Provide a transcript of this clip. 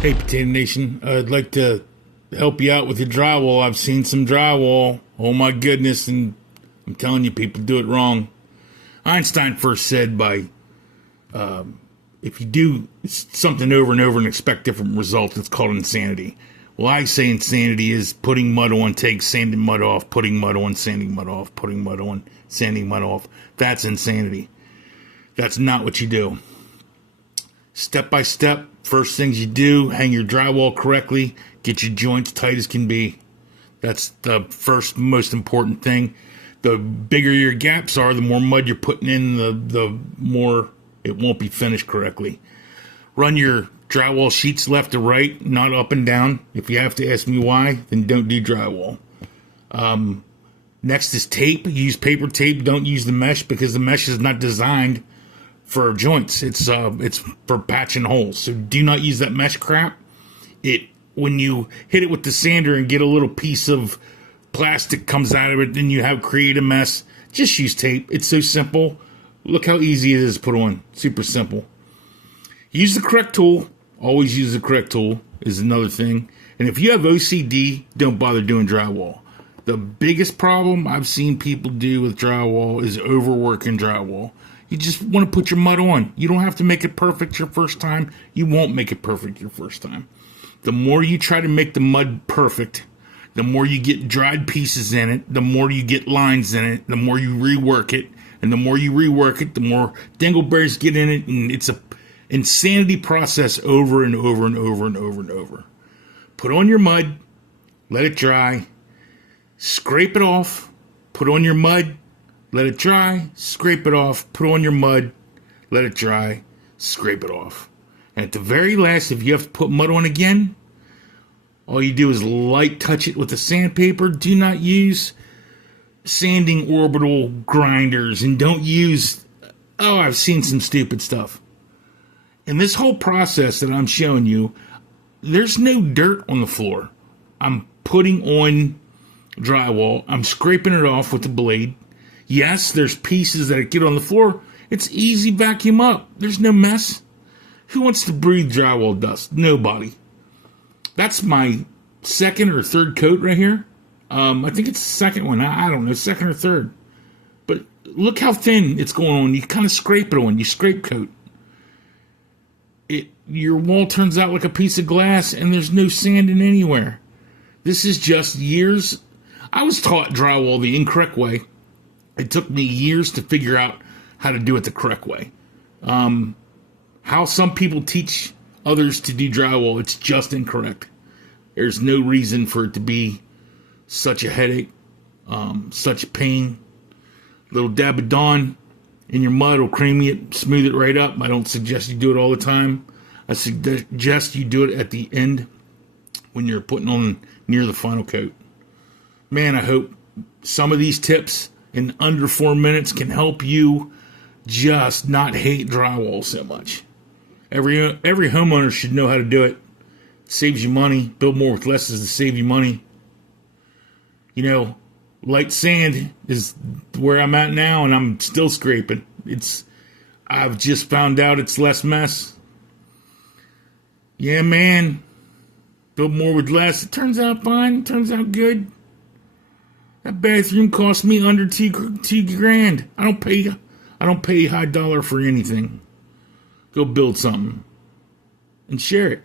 Hey, Potato Nation, I'd like to help you out with your drywall. I've seen some drywall. Oh my goodness, and I'm telling you, people do it wrong. Einstein first said if you do something over and over and expect different results, it's called insanity. Well, I say insanity is putting mud on, sanding mud off, putting mud on, sanding mud off, putting mud on, sanding mud off. That's insanity. That's not what you do. Step by step, first things you do, hang your drywall correctly, get your joints tight as can be. That's the first most important thing. The bigger your gaps are, the more mud you're putting in, the more it won't be finished correctly. Run your drywall sheets left to right, not up and down. If you have to ask me why, then don't do drywall. Next is tape. Use paper tape. Don't use the mesh because the mesh is not designed for joints. It's for patching holes. So do not use that mesh crap. When you hit it with the sander and get a little piece of plastic comes out of it, then you have create a mess. Just use tape. It's so simple. Look how easy it is to put on. Super simple. Use the correct tool. Always use the correct tool is another thing. And if you have OCD, don't bother doing drywall. The biggest problem I've seen people do with drywall is overworking drywall. You just want to put your mud on. You don't have to make it perfect your first time. You won't make it perfect your first time. The more you try to make the mud perfect, the more you get dried pieces in it, the more you get lines in it, the more you rework it. And the more you rework it, the more dingleberries get in it. And it's a insanity process over and over and over and over and over. Put on your mud, let it dry, scrape it off, put on your mud, let it dry, scrape it off, put on your mud, let it dry, scrape it off. And at the very last, if you have to put mud on again, all you do is light touch it with a sandpaper. Do not use sanding orbital grinders, and don't use, I've seen some stupid stuff. In this whole process that I'm showing you, there's no dirt on the floor. I'm putting on drywall. I'm scraping it off with the blade. Yes, there's pieces that get on the floor. It's easy vacuum up. There's no mess. Who wants to breathe drywall dust? Nobody. That's my second or third coat right here. I think it's the second one. I don't know, second or third. But look how thin it's going on. You kind of scrape it on. You scrape coat. Your wall turns out like a piece of glass, and there's no sanding anywhere. This is just years. I was taught drywall the incorrect way. It took me years to figure out how to do it the correct way. How some people teach others to do drywall, it's just incorrect. There's no reason for it to be such a headache, such a pain. Little dab of Dawn in your mud will cream it, smooth it right up. I don't suggest you do it all the time. I suggest you do it at the end when you're putting on near the final coat. Man, I hope some of these tips in under 4 minutes can help you just not hate drywall so much. Every homeowner should know how to do it. It saves you money. Build more with less is to save you money. You know, light sand is where I'm at now, and I'm still scraping. I've just found out it's less mess. Yeah, man. Build more with less. It turns out fine. It turns out good. That bathroom cost me under $2,000. I don't pay high dollar for anything. Go build something and share it.